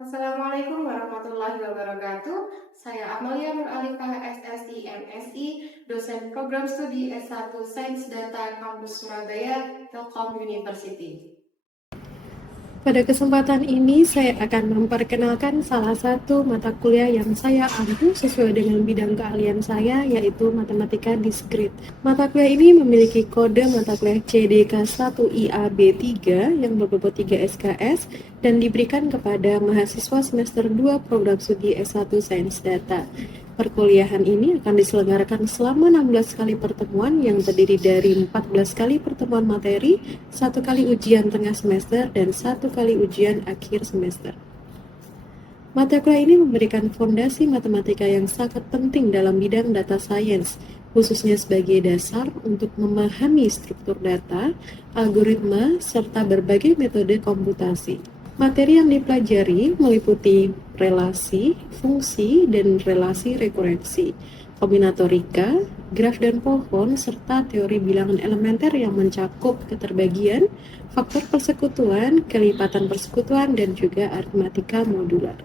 Assalamualaikum warahmatullahi wabarakatuh. Saya Amalia Nur Alifah SSI MSI, dosen program studi S1 Sains Data Kampus Surabaya, Telkom University. Pada kesempatan ini, saya akan memperkenalkan salah satu mata kuliah yang saya ampu sesuai dengan bidang keahlian saya, yaitu Matematika Diskrit. Mata kuliah ini memiliki kode mata kuliah CDK 1 IAB 3 yang berbobot 3 SKS dan diberikan kepada mahasiswa semester 2 program studi S1 Sains Data. Perkuliahan ini akan diselenggarakan selama 16 kali pertemuan yang terdiri dari 14 kali pertemuan materi, 1 kali ujian tengah semester, dan 1 kali ujian akhir semester. Mata kuliah ini memberikan fondasi matematika yang sangat penting dalam bidang data science, khususnya sebagai dasar untuk memahami struktur data, algoritma, serta berbagai metode komputasi. Materi yang dipelajari meliputi relasi, fungsi, dan relasi rekurensi, kombinatorika, graf dan pohon, serta teori bilangan elementer yang mencakup keterbagian, faktor persekutuan, kelipatan persekutuan, dan juga aritmatika modular.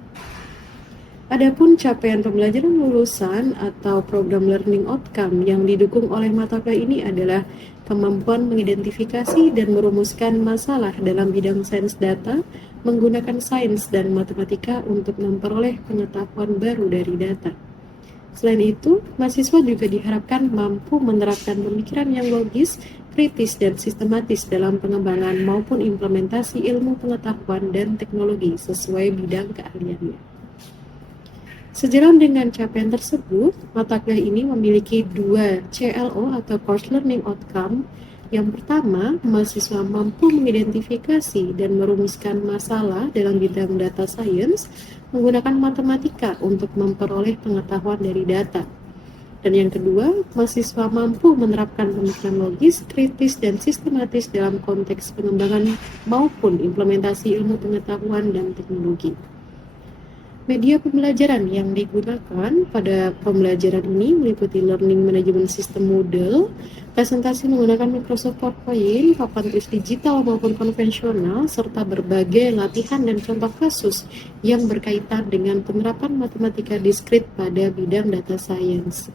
Adapun capaian pembelajaran lulusan atau program learning outcome yang didukung oleh mata kuliah ini adalah kemampuan mengidentifikasi dan merumuskan masalah dalam bidang sains data menggunakan sains dan matematika untuk memperoleh pengetahuan baru dari data. Selain itu, mahasiswa juga diharapkan mampu menerapkan pemikiran yang logis, kritis, dan sistematis dalam pengembangan maupun implementasi ilmu pengetahuan dan teknologi sesuai bidang keahliannya. Sejalan dengan capaian tersebut, mata kuliah ini memiliki 2 CLO atau Course Learning Outcome. Yang pertama, mahasiswa mampu mengidentifikasi dan merumuskan masalah dalam bidang data science menggunakan matematika untuk memperoleh pengetahuan dari data. Dan yang kedua, mahasiswa mampu menerapkan pemikiran logis, kritis, dan sistematis dalam konteks pengembangan maupun implementasi ilmu pengetahuan dan teknologi. Media pembelajaran yang digunakan pada pembelajaran ini meliputi Learning Management System Moodle, presentasi menggunakan Microsoft PowerPoint, papan tulis digital maupun konvensional, serta berbagai latihan dan contoh kasus yang berkaitan dengan penerapan matematika diskrit pada bidang data science.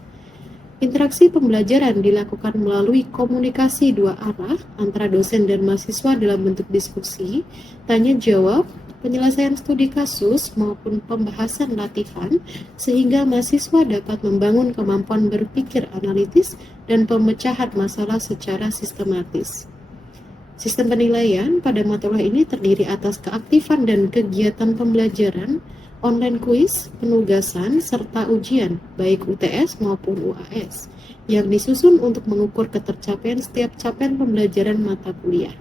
Interaksi pembelajaran dilakukan melalui komunikasi dua arah antara dosen dan mahasiswa dalam bentuk diskusi, tanya jawab, penyelesaian studi kasus maupun pembahasan latihan sehingga mahasiswa dapat membangun kemampuan berpikir analitis dan pemecahan masalah secara sistematis. Sistem penilaian pada mata kuliah ini terdiri atas keaktifan dan kegiatan pembelajaran, online quiz, penugasan, serta ujian, baik UTS maupun UAS, yang disusun untuk mengukur ketercapaian setiap capaian pembelajaran mata kuliah.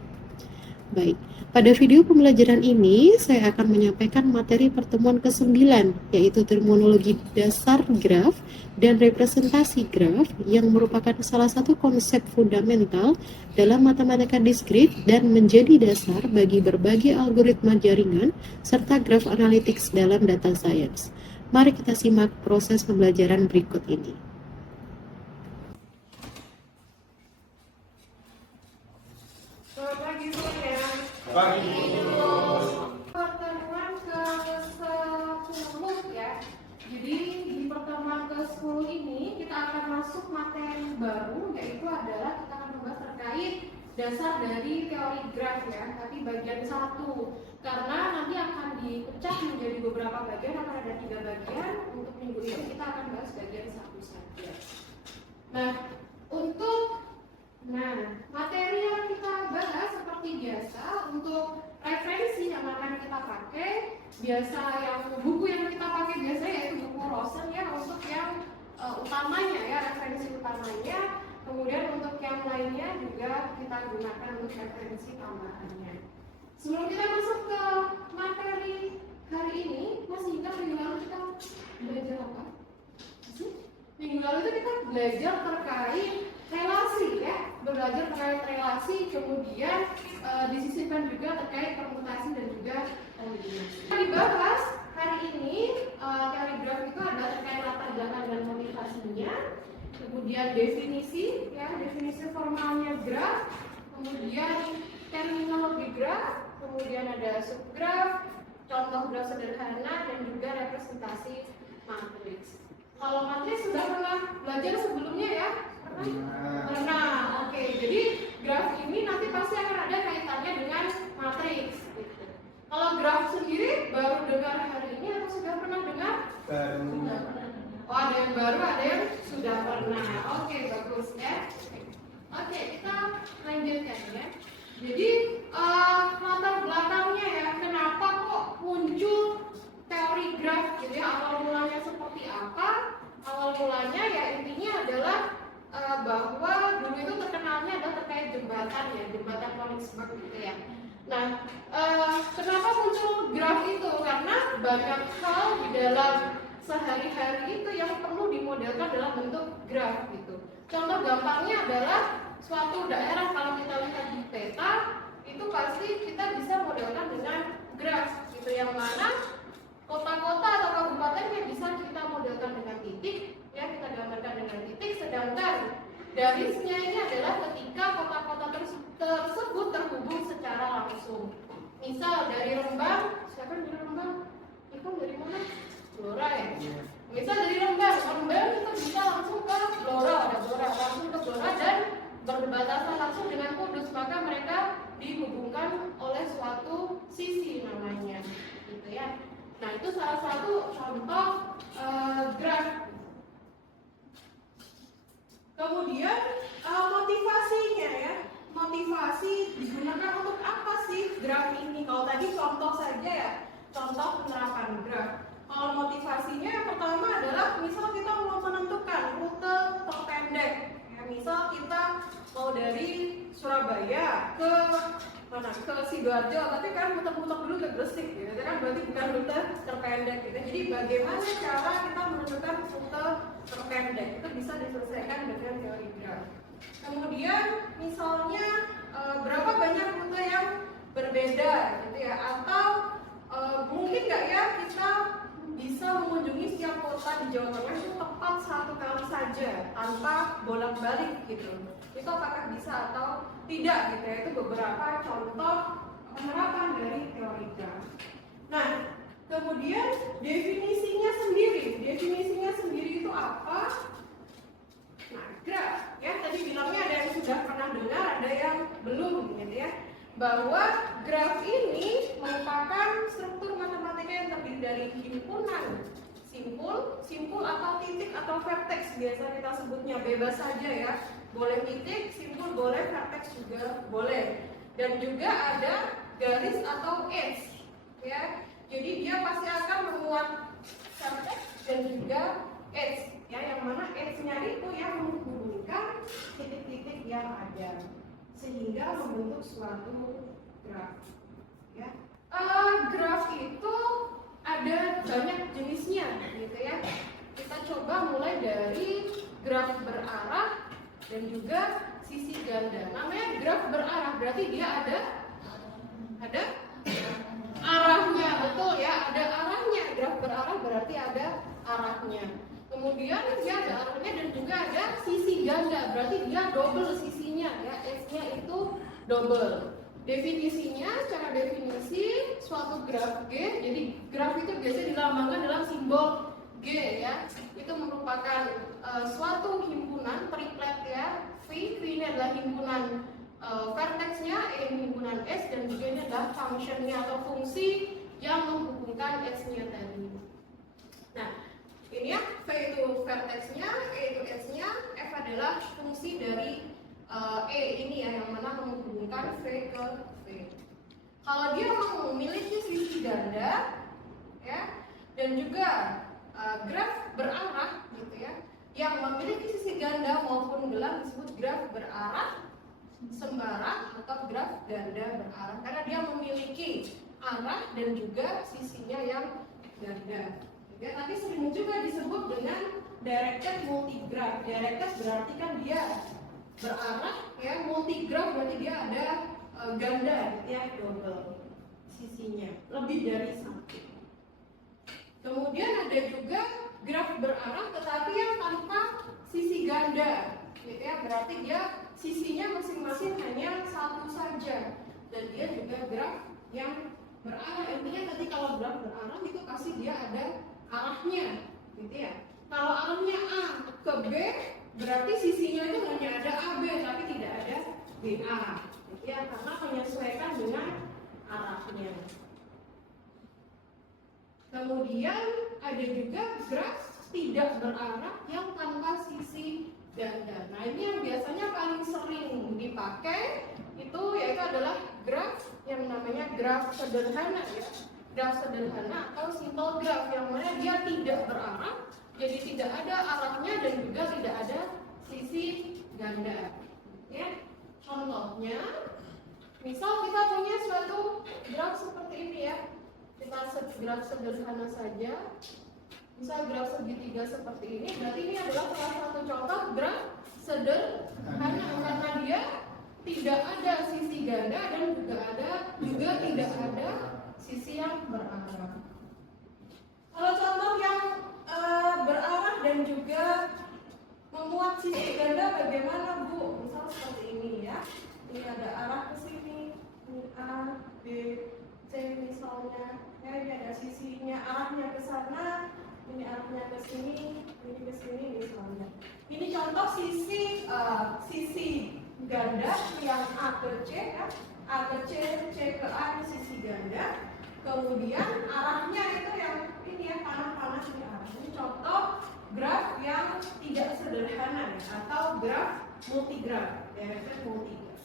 Baik, pada video pembelajaran ini saya akan menyampaikan materi pertemuan ke-9, yaitu terminologi dasar graf dan representasi graf yang merupakan salah satu konsep fundamental dalam matematika diskrit dan menjadi dasar bagi berbagai algoritma jaringan serta graf analytics dalam data science. Mari kita simak proses pembelajaran berikut ini. Selamat pagi semuanya. Pagi. Pertemuan ke-10 ya. Jadi di pertemuan ke-10 ini kita akan masuk materi baru, yaitu adalah kita akan membahas terkait dasar dari teori graf ya, tapi bagian 1. Karena nanti akan dipecah menjadi beberapa bagian, akan ada 3 bagian. Untuk minggu ini kita akan bahas bagian 1 saja. Materi yang kita bahas seperti biasa untuk referensi yang akan kita pakai, buku yang kita pakai biasa yaitu buku Rosen ya, untuk yang utamanya ya, referensi utamanya. Kemudian untuk yang lainnya juga kita gunakan untuk referensi tambahannya. Sebelum kita masuk ke materi hari ini, masih ingat minggu lalu kita belajar apa? Minggu lalu itu kita belajar terkait relasi ya, belajar terkait relasi, kemudian disisipkan juga terkait permutasi dan juga kombinasi. Dibahas hari ini teori graf itu adalah terkait latar belakang dan motivasinya, kemudian definisi ya, definisi formalnya graf, kemudian terminologi graf, kemudian ada subgraf, contoh graf sederhana dan juga representasi matriks. Kalau matriks sudah pernah belajar sebelumnya ya? Pernah. Oke, jadi graf ini nanti pasti akan ada kaitannya dengan matriks. Gitu. Kalau graf sendiri baru dengar hari ini atau sudah pernah dengar? Baru. Oh, ada yang baru, ada yang sudah pernah. Oke, bagus ya. Oke, kita lanjutkan ya. Jadi latar belakangnya ya, kenapa kok muncul teori graf gitu ya? Awal mulanya seperti apa? Awal mulanya ya intinya adalah bahwa dulu itu terkenalnya adalah terkait jembatan ya, jembatan Königsberg gitu ya. Nah, kenapa muncul graf itu? Karena banyak hal di dalam sehari-hari itu yang perlu dimodelkan dalam bentuk graf gitu. Contoh gampangnya adalah suatu daerah, kalau kita lihat di peta itu pasti kita bisa modelkan dengan graf gitu, yang mana kota-kota atau kabupatennya bisa kita modelkan dengan titik ya, kita gambarkan dengan titik, sedangkan garisnya ini adalah ketika kota-kota tersebut terhubung secara langsung. Misal dari Rembang, siapa yang dari Rembang? Itu dari mana? Blora ya. Misal dari Rembang kita bisa langsung ke Blora, ada Blora, langsung ke Blora dan berbatasan langsung dengan Kudus, maka mereka dihubungkan oleh suatu sisi namanya, gitu ya. Nah itu salah satu contoh graf. Kemudian motivasinya ya, motivasi digunakan untuk apa sih graf ini? Kalau tadi contoh saja ya, contoh penerapan graf. Kalau motivasinya yang pertama adalah misal kita mau menentukan rute terpendek ya, misal kita mau dari Surabaya ke mana, ke Sidoarjo, tapi kan muter-muter dulu ke Gresik gitu, itu kan berarti bukan rute terpendek gitu. Jadi bagaimana cara kita menentukan rute terpendek itu bisa diselesaikan dengan teori graf. Kemudian misalnya berapa banyak rute yang berbeda gitu ya, atau mungkin nggak ya kita bisa mengunjungi setiap kota di Jawa Tengah itu tepat satu kali saja tanpa bolak-balik gitu. Itu apakah bisa atau tidak gitu ya, itu beberapa contoh penerapan dari teori graf. Nah, kemudian definisinya sendiri itu apa? Nah, graf ya, tadi bilangnya ada yang sudah pernah dengar, ada yang belum gitu ya. Bahwa graf ini merupakan struktur matematika yang terdiri dari himpunan simpul atau titik atau vertex, biasa kita sebutnya, bebas saja ya, boleh titik, simpul boleh, vertex juga boleh, dan juga ada garis atau edge ya, jadi dia pasti akan memuat vertex dan juga edge ya, yang mana edge-nya itu yang menghubungkan titik-titik yang ada sehingga membentuk suatu graf ya. Graf itu ada banyak jenisnya gitu ya. Kita coba mulai dari graf berarah dan juga sisi ganda. Namanya graf berarah berarti dia ada arahnya, betul ya, ada arahnya. Graf berarah berarti ada arahnya. Kemudian dia ada arahnya dan juga ada sisi ganda, berarti dia double sisinya ya, S-nya itu double. Definisinya, cara definisi suatu graf G, jadi graf itu biasanya dilambangkan dalam simbol G ya. Itu merupakan suatu himpunan triplet ya. V ini adalah himpunan vertexnya, E himpunan S, dan juga ini adalah functionnya atau fungsi yang menghubungkan S-nya tadi. Nah, ini ya, V itu vertexnya, E itu S-nya, F adalah fungsi dari E ini ya, yang mana menghubungkan V ke V. Kalau dia memiliki sisi ganda ya, dan juga graf berarah gitu ya, yang memiliki sisi ganda maupun gelang disebut graf berarah sembarang atau graf ganda berarah, karena dia memiliki arah dan juga sisinya yang ganda. Ya, tapi sering juga disebut dengan directed multigraph. Directed berarti kan dia berarah ya, multigraph berarti dia ada ganda ya, double sisinya, lebih dari satu. Kemudian ada juga graf berarah tetapi yang tanpa sisi ganda gitu ya, berarti dia sisinya masing-masing hanya satu saja, dan dia juga graf yang berarah. Intinya nanti kalau graf berarah itu pasti dia ada arahnya, gitu ya. Kalau arahnya A ke B, berarti sisinya itu hanya ada AB tapi tidak ada BA, gitu ya, karena menyesuaikan dengan arahnya. Kemudian ada juga graf tidak berarah yang tanpa sisi ganda. Nah, ini yang biasanya paling sering dipakai itu yaitu adalah graf yang namanya graf sederhana ya. Graf sederhana atau simple graph yang mana dia tidak berarah, jadi tidak ada arahnya dan juga tidak ada sisi ganda. Ya. Contohnya, misal kita punya suatu graf seperti ini ya. Kita graf sederhana saja. Misal graf segitiga seperti ini, berarti ini adalah salah satu contoh graf sederhana karena dia tidak ada sisi ganda dan juga tidak ada sisi yang berarah. Kalau contoh yang berarah dan juga memuat sisi ganda bagaimana Bu? Misal seperti ini ya. Ini ada arah ke sini, ini A, B, C misalnya. Ya, ini ada sisinya, arahnya ke sana, ini arahnya ke sini, ini ke sini misalnya. Ini contoh sisi ganda yang A ke C ya. A ke C, C ke A ini sisi ganda. Kemudian arahnya itu yang ini ya, panah-panah ini arah. Ini contoh graf yang tidak sederhana ya, atau graf multigraf, directed multigraf.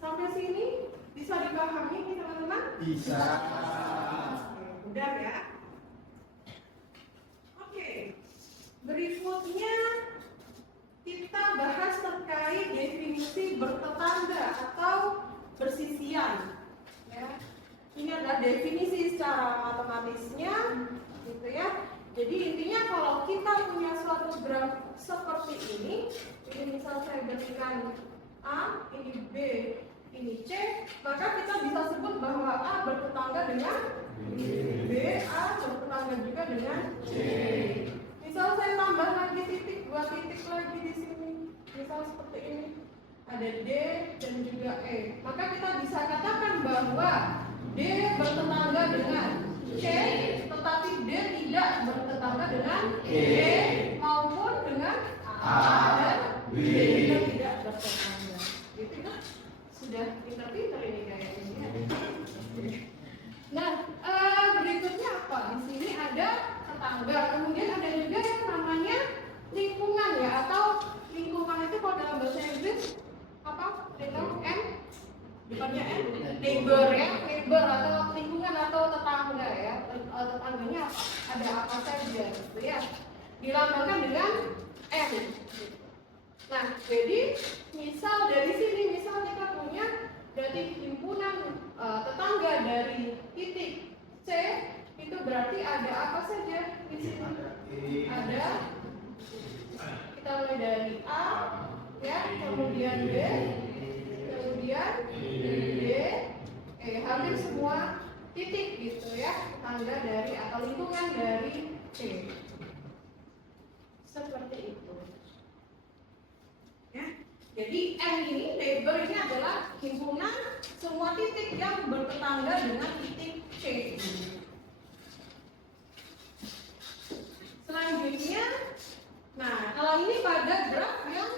Sampai sini bisa dipahami nih teman-teman? Bisa. Udah ya. Oke. Berikutnya kita bahas terkait definisi bertetangga atau bersisian. Ya. Ini adalah definisi secara matematisnya, gitu ya. Jadi intinya kalau kita punya suatu graf seperti ini misal saya berikan A, ini B, ini C, maka kita bisa sebut bahwa A bertetangga dengan B, A bertetangga juga dengan C. Misal saya tambah lagi titik, 2 titik lagi di sini, misal seperti ini, ada D dan juga E. Maka kita bisa katakan bahwa D bertetangga dengan C, tetapi D tidak bertetangga dengan E maupun dengan A dan B tidak bertetangga. Gitu kan? Sudah pintar-pintar ini kayaknya. Nah, berikutnya apa? Di sini ada tetangga, kemudian ada juga yang namanya lingkungan ya, atau lingkungan itu kalau dalam bahasa Inggris apa? N depannya N, neighbor ya, neighbor atau lingkungan atau tetangga ya. Tetangganya apa? Ada apa saja gitu ya. Dilambangkan dengan N. Nah, jadi misal dari sini, misal kita punya berarti himpunan tetangga dari titik C itu berarti ada apa saja di sini? Ada, kita mulai dari A ya, kemudian B, kemudian D, hampir semua titik gitu ya, tetangga dari atau lingkungan dari C. Seperti itu. Ya. Jadi N ini, neighbor ini adalah himpunan semua titik yang bertetangga dengan titik C. Selanjutnya, nah kalau ini pada graf yang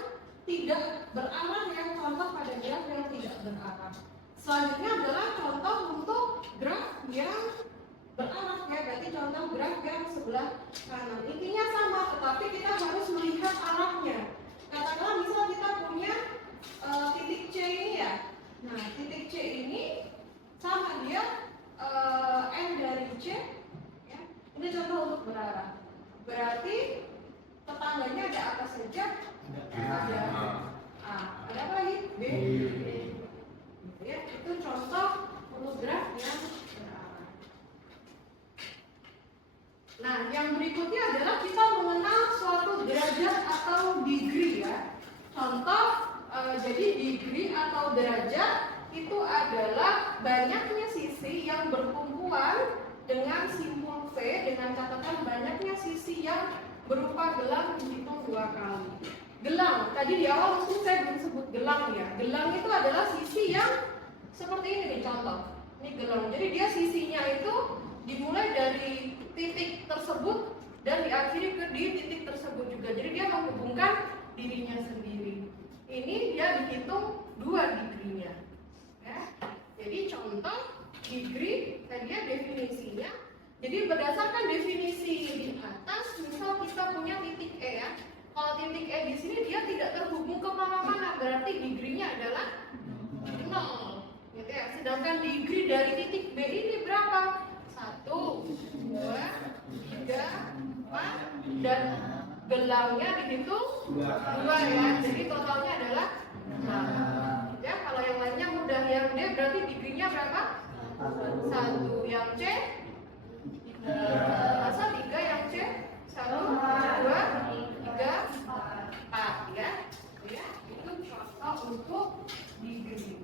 tidak berarah, yang contoh pada graf yang tidak berarah. Selanjutnya adalah contoh untuk graf yang berarah ya, berarti contoh graf yang sebelah kanan. Intinya sama, tetapi kita harus melihat arahnya. Katakanlah misal kita punya titik C ini ya. Nah, titik C ini sama dia N dari C ya. Ini contoh untuk berarah. Berarti tetangganya ada apa saja? Ada A. Ada apa lagi? B. Ya, itu contoh untuk graf yang berarah. Nah, yang berikutnya adalah kita mengenal suatu derajat atau degree ya. Contoh, jadi degree atau derajat itu adalah banyaknya sisi yang berkumpulan dengan simbol V dengan catatan banyaknya sisi yang berupa gelang dihitung 2 kali. Gelang, tadi di awal mungkin saya belum sebut gelang ya. Gelang itu adalah sisi yang seperti ini nih contoh. Ini gelang. Jadi dia sisinya itu dimulai dari titik tersebut dan diakhiri di titik tersebut juga. Jadi dia menghubungkan dirinya sendiri. Ini dia dihitung 2 degree-nya. Ya. Jadi contoh degree tadi ya definisinya. Jadi berdasarkan definisi di atas, misal kita punya titik E ya. Kalau titik E di sini dia tidak terhubung kemana-mana, berarti degree-nya adalah 0. Gitu ya. Sedangkan degree dari titik B ini berapa? 1, 2, 3, 4 dan gelangnya dihitung 2 ya. Jadi totalnya adalah 6. Ya, kalau yang lainnya mudah, yang D berarti degree-nya berapa? 1. Yang C masa 3, yang C 1, 2, 3, 4 ya. Ya, itu contoh untuk degree.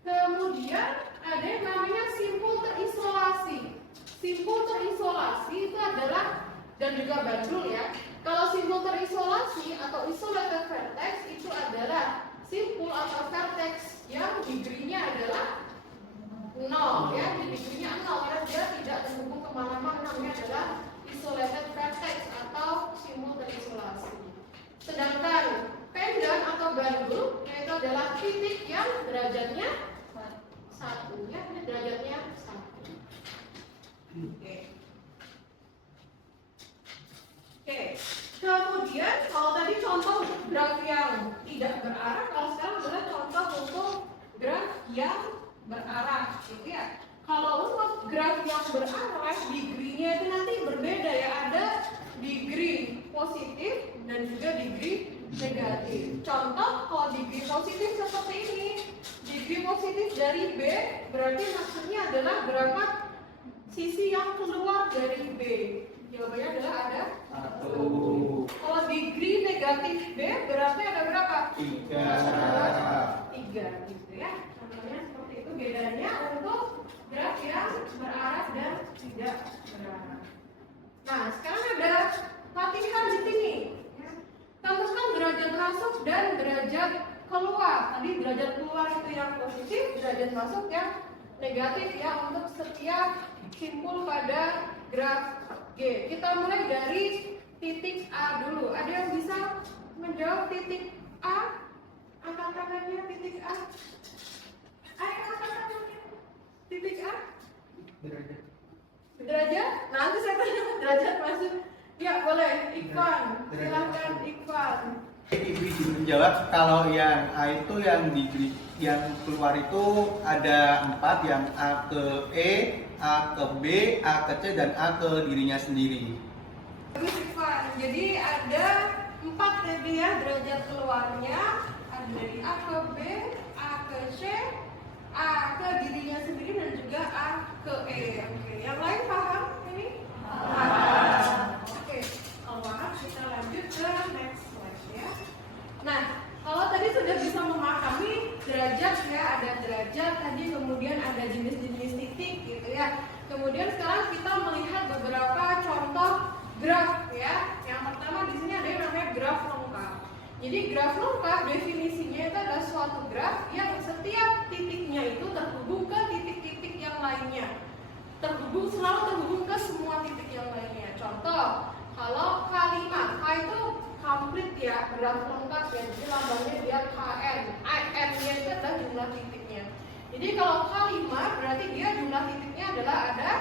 Kemudian ada yang namanya simpul terisolasi. Simpul terisolasi itu adalah, dan juga bandul ya. Kalau simpul terisolasi atau isolated vertex itu adalah simpul atau vertex yang degree-nya adalah 0 ya. Degree-nya 0 karena dia tidak terhubung kemana-mana, namanya adalah isolated vertex atau simpul terisolasi. Sedangkan pendan atau bandul yaitu adalah titik yang derajatnya 1 ya, ini derajatnya 1. Oke. Kemudian kalau tadi contoh graf yang tidak berarah, kalau sekarang adalah contoh untuk graf yang berarah, gitu ya. Kalau untuk graf yang berarah, degree-nya itu nanti berbeda ya, ada degree positif dan juga degree negatif. Contoh kalau degree positif seperti ini, degree positif dari B berarti maksudnya adalah berapa sisi yang keluar dari B. Jawabannya adalah ada 1. Kalau degree negatif B berarti ada berapa? 3 gitu ya. Contohnya seperti itu, bedanya untuk graf yang berarah dan tidak berarah. Nah, sekarang ada latihan di sini. Tambahkan derajat masuk dan derajat keluar. Tadi derajat keluar itu yang positif, derajat masuk yang negatif ya untuk setiap simpul pada graf G. Kita mulai dari titik A dulu. Ada yang bisa menjawab titik A? Angkat tangannya titik A. Ayo angkat tangannya. Titik A. Derajat? Nanti saya tanya derajat masuk. Ya boleh, Ikhwan. Silahkan Ikhwan. Ibu menjawab kalau yang A itu yang yang keluar itu ada 4, yang A ke E, A ke B, A ke C, dan A ke dirinya sendiri. Bagus Ikhwan. Jadi ada 4 tadi ya derajat keluarnya. Ada dari A ke B, A ke C, A ke dirinya sendiri dan juga A ke E. Oke, yang lain paham ini? Paham. Oke, kalau paham kita lanjut ke next slide ya. Nah, kalau tadi sudah bisa memahami derajat ya, ada derajat tadi, kemudian ada jenis-jenis titik gitu ya. Kemudian sekarang kita melihat beberapa contoh graf ya. Yang pertama di sini ada yang namanya graf lengkap. Jadi graf lengkap definisinya itu adalah suatu graf yang setiap titiknya itu terhubung ke titik-titik yang lainnya. Selalu terhubung ke semua titik yang lainnya. Contoh, kalau K5, K itu complete ya, graf lengkap ya. Jadi lambangnya dia KN. N-nya itu adalah jumlah titiknya. Jadi kalau K5 berarti dia jumlah titiknya adalah ada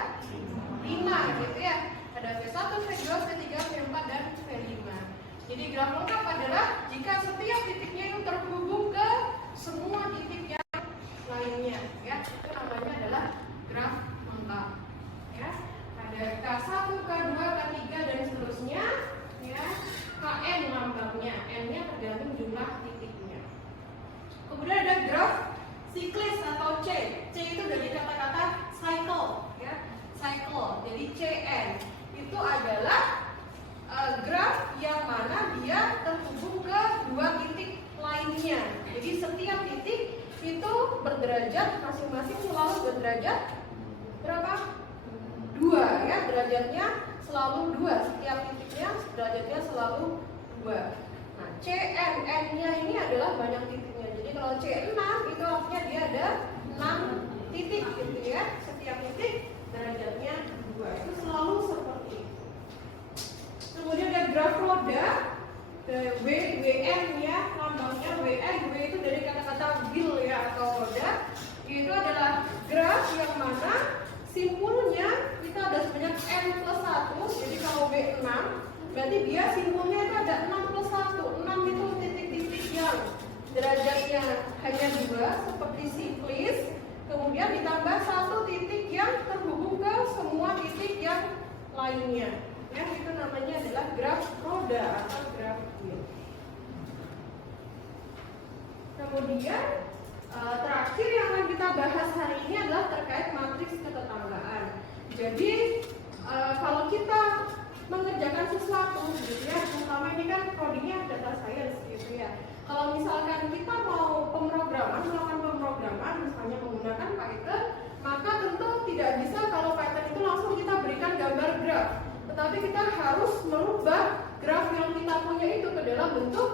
5 gitu ya. Ada V1, V2, V3, V4 dan V5. Jadi graf lengkap adalah jika setiap titiknya itu terhubung ke semua titik yang lainnya ya. Itu namanya adalah graf lengkap ya. Ada K1, K2, K3 dan seterusnya ya. KN lambangnya, N-nya tergantung jumlah titiknya. Kemudian ada graf siklis atau C. C itu dari kata-kata cycle ya. Cycle. Jadi CN itu adalah graf yang mana dia terhubung ke 2 titik lainnya. Jadi setiap titik itu berderajat, masing-masing selalu berderajat berapa? 2 ya, derajatnya selalu 2. Setiap titiknya derajatnya selalu 2. Nah, CN, N-nya ini adalah banyak titiknya. Jadi kalau C6 itu artinya dia ada 6 6 titik gitu ya. Setiap titik derajatnya 2. Itu selalu seperti itu. Kemudian ada graf roda, WN ya, lambangnya WN. W itu dari kata-kata wheel ya atau roda. Itu adalah graf yang mana simpulnya kita ada sebanyak n plus 1. Jadi kalau W6 berarti dia simpulnya itu ada 6 plus 1. 6 itu titik-titik yang derajatnya hanya 2 seperti siklis. Kemudian ditambah 1 titik yang terhubung ke semua titik yang lainnya. Ya, itu namanya adalah graf roda atau graf wheel. Kemudian terakhir yang akan kita bahas hari ini adalah terkait matriks ketetanggaan. Jadi kalau kita mengerjakan sesuatu gitu ya, terutama ini kan codingnya data science gitu ya. Kalau misalkan kita mau melakukan pemrograman misalnya menggunakan Python, maka tentu tidak bisa kalau Python itu langsung kita berikan gambar graf. Tetapi kita harus merubah graf yang kita punya itu ke dalam bentuk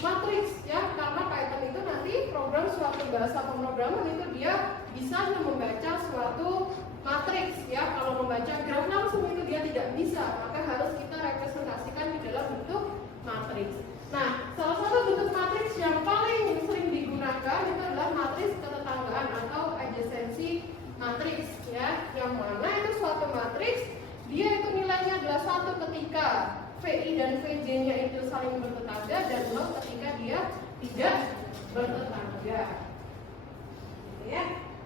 matriks ya, karena Python itu nanti program suatu bahasa pemrograman itu dia bisa membaca suatu matriks ya. Kalau membaca graf langsung itu dia tidak bisa, maka harus kita representasikan di dalam bentuk matriks. Nah, salah satu bentuk matriks yang paling sering digunakan itu adalah matriks ketetanggaan atau adjacency matriks ya, yang mana itu suatu matriks dia itu nilainya adalah 1 ketika VI dan VJ-nya itu saling bertetangga dan 0 ketika dia tidak bertetangga. Ya,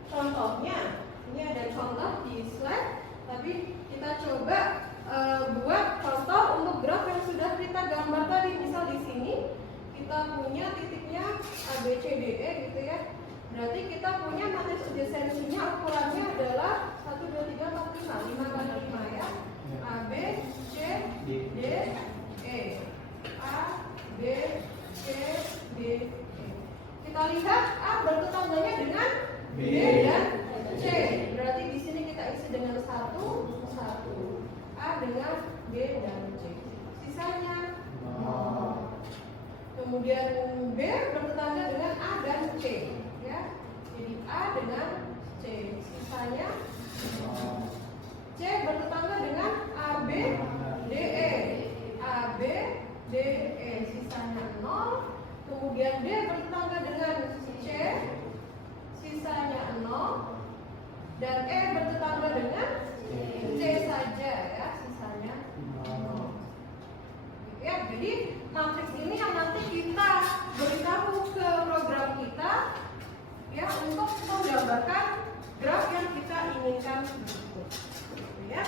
contohnya ini ada contoh di slide, tapi kita coba buat contoh untuk graf yang sudah kita gambar tadi. Misal di sini kita punya titiknya ABCDE gitu ya. Berarti kita punya matriks adjacensinya ukurannya adalah 1, 2, 3, 4, 5 kali 5 ya. A, B, C, D, E. A, B, C, D, E. Kita lihat A bertetangganya dengan B dan C. Berarti di sini kita isi dengan 1, 1. A dengan B dan C. Sisanya 0. Kemudian B bertetangga dengan A dan C. Ya, jadi A dengan C, sisanya C bertetangga dengan AB, DE, AB, DE, sisanya 0. Kemudian D bertetangga dengan C, sisanya 0. Dan E bertetangga dengan C saja ya, sisanya 0. Ya, jadi matriks ini yang nanti kita beritahu ke program kita ya untuk menggambarkan graf yang kita inginkan begitu. Ya.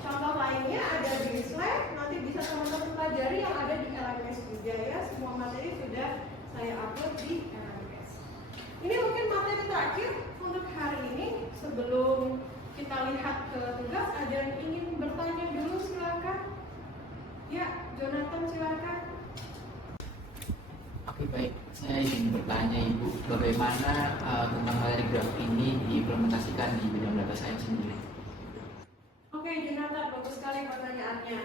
Contoh lainnya ada di slide, nanti bisa teman-teman pelajari yang ada di LMS juga ya. Semua materi sudah saya upload di LMS. Ini mungkin materi terakhir untuk hari ini. Sebelum kita lihat ke tugas, ada yang ingin bertanya dulu silakan. Ya, Jonathan silakan. Oke, baik, saya ingin bertanya Ibu, bagaimana tentang materi graf ini diimplementasikan di bidang data science sendiri? Oke, Jonathan, bagus sekali pertanyaannya.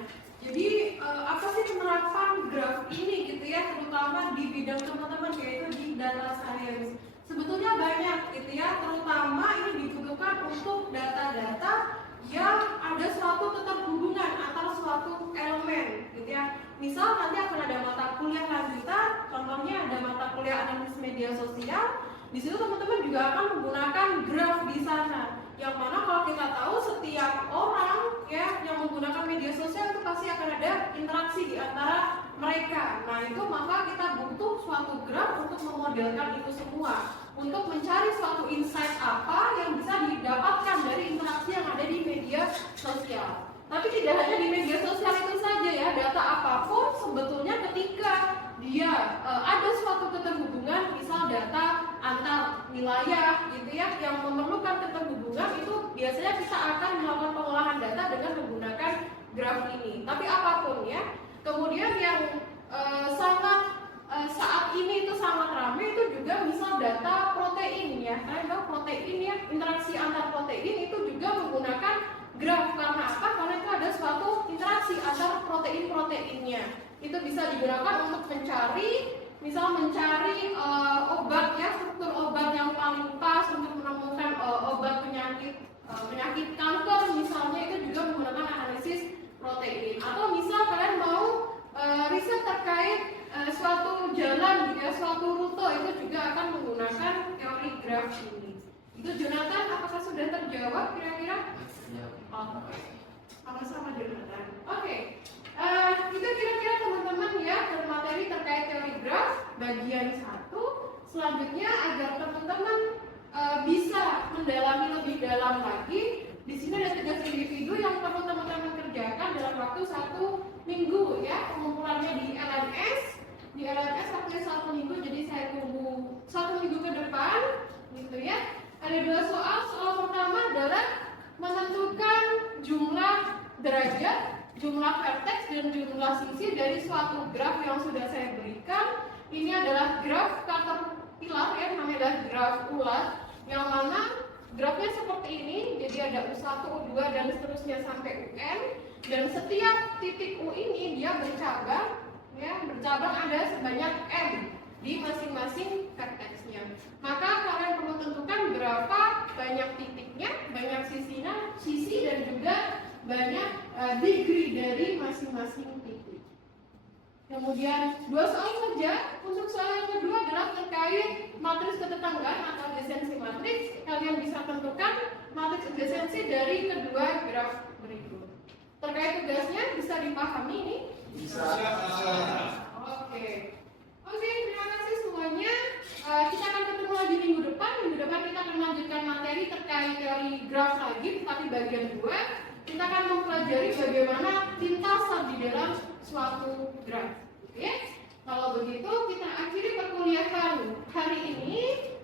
Jadi apa sih penerapan graf ini gitu ya, terutama di bidang teman-teman yaitu di data science. Sebetulnya banyak gitu ya, terutama ini dibutuhkan untuk data-data yang ada suatu keterhubungan antara suatu elemen gitu ya. Misal nanti akan ada mata kuliah lanjutan, contohnya ada mata kuliah analisis media sosial. Di situ teman-teman juga akan menggunakan graf di sana. Yang mana kalau kita tahu setiap orang ya yang menggunakan media sosial itu pasti akan ada interaksi di antara mereka. Nah, itu maka kita butuh suatu graf untuk memodelkan itu semua, untuk mencari suatu insight apa yang bisa didapatkan dari interaksi yang ada di media sosial. Tapi tidak hanya di media sosial itu saja ya, data apapun sebetulnya ketika dia ada suatu keterhubungan, misal data antar wilayah gitu ya, yang memerlukan keterhubungan itu biasanya kita akan melakukan pengolahan data dengan menggunakan graf ini. Tapi apapun ya, kemudian yang saat ini itu sangat ramai itu juga misal data protein ya, kalian tahu protein ya, interaksi antar protein itu juga menggunakan graf. Karena apa? Karena itu ada suatu interaksi antar protein-proteinnya. Itu bisa digunakan untuk mencari misal mencari obat ya, struktur obat yang paling pas untuk menemukan obat penyakit kanker misalnya, itu juga menggunakan analisis protein. Atau misal kalian mau riset terkait suatu jalan gitu ya, suatu rute, itu juga akan menggunakan teori graf ini. Itu Jonathan, apakah sudah terjawab kira-kira? Oke. Sama-sama Jonathan. Oke. Itu kira-kira teman-teman ya materi terkait teori graf bagian 1. Selanjutnya agar teman-teman bisa mendalami lebih dalam lagi, di sini ada tugas individu yang perlu teman-teman kerjakan dalam waktu 1 minggu ya. Pengumpulannya di LMS. Di LMS waktunya 1 minggu, jadi saya tunggu 1 minggu ke depan gitu ya. Ada 2 soal. Soal pertama adalah menentukan jumlah derajat, jumlah vertex dan jumlah sisi dari suatu graf yang sudah saya berikan. Ini adalah graf caterpillar ya, namanya adalah graf ulat, yang mana grafnya seperti ini. Jadi ada U1, U2 dan seterusnya sampai UN, dan setiap titik U ini dia bercabang ya, bercabang ada sebanyak M di masing-masing vertexnya. Maka kalian perlu tentukan berapa banyak titiknya, banyak sisi dan juga banyak degree dari masing-masing titik. Kemudian 2 soal saja. Untuk soal yang kedua adalah terkait matriks ketetanggaan atau adjacency matriks. Kalian bisa tentukan matriks adjacency dari kedua graf berikut. Terkait tugasnya bisa dipahami ini? Bisa. Oke. Oke, terima kasih semuanya. Kita akan ketemu lagi minggu depan. Minggu depan kita akan melanjutkan materi terkait teori graf lagi, tapi bagian 2. Kita akan mempelajari bagaimana lintasan di dalam suatu graf. Oke? Kalau begitu kita akhiri perkuliahan hari ini.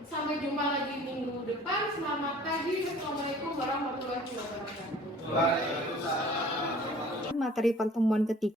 Sampai jumpa lagi minggu depan. Selamat pagi. Assalamualaikum warahmatullahi wabarakatuh. Materi pertemuan ketiga